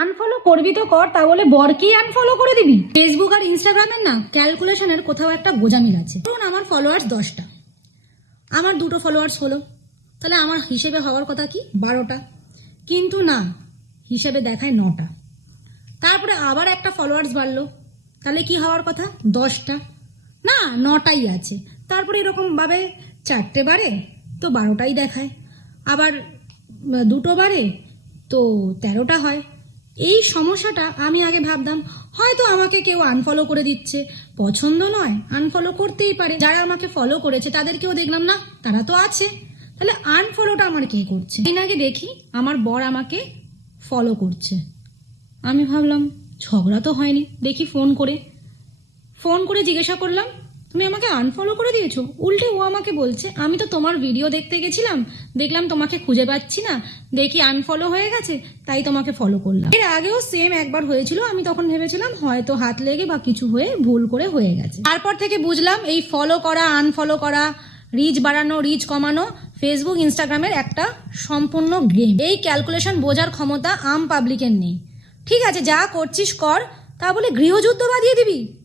Unfollow করবি তো কর, তা বলে বরকেই আনফলো করে দিবি? ফেসবুক আর ইনস্টাগ্রামের না ক্যালকুলেশনের কোথাও একটা গোজামিল আছে। ধরুন আমার ফলোয়ার্স 10টা, আমার 2টো ফলোয়ার্স হলো, তাহলে আমার হিসেবে হওয়ার কথা কি 12টা, কিন্তু না, হিসেবে দেখায় 9টা। তারপরে আবার একটা ফলোয়ার্স বাড়লো, তাহলে কি হওয়ার কথা 10টা, না 9টাই আছে। তারপরে এরকম ভাবে 4টে বাড়ে তো 12টাই দেখায়, আবার 2টো বাড়ে তো 13টা হয়। এই সমস্যাটা আমি আগে ভাবতাম হয়তো আমাকে কেউ আনফলো করে দিচ্ছে, পছন্দ নয় আনফলো করতেই পারে, যারা আমাকে ফলো করেছে তাদেরকেও দেখলাম না তারা তো আছে, তাহলে আনফলোটা আমার কে করছে? দিন আগে দেখি আমার বর আমাকে ফলো করছে, আমি ভাবলাম ঝগড়া তো হয়নি, দেখি ফোন করে জিজ্ঞাসা করলাম তুমি আমাকে আনফলো করে দিয়েছো? উল্টে ও আমাকে বলছে আমি তো তোমার ভিডিও দেখতে গেছিলাম, দেখলাম তোমাকে খুঁজে পাচ্ছি না, দেখি আনফলো হয়ে গেছে, তাই তোমাকে ফলো করলাম। এর আগেও সেম একবার হয়েছিল, আমি তখন ভেবেছিলাম হয়তো হাত লেগে বা কিছু হয়ে ভুল করে হয়ে গেছে। তারপর থেকে বুঝলাম এই ফলো করা আনফলো করা, রিচ বাড়ানো রিচ কমানো ফেসবুক ইনস্টাগ্রামের একটা সম্পূর্ণ গেম। এই ক্যালকুলেশন বোঝার ক্ষমতা আম পাবলিকের নেই। ঠিক আছে, যা করছিস কর, তা বলে গৃহযুদ্ধ বাঁধিয়ে দিবি?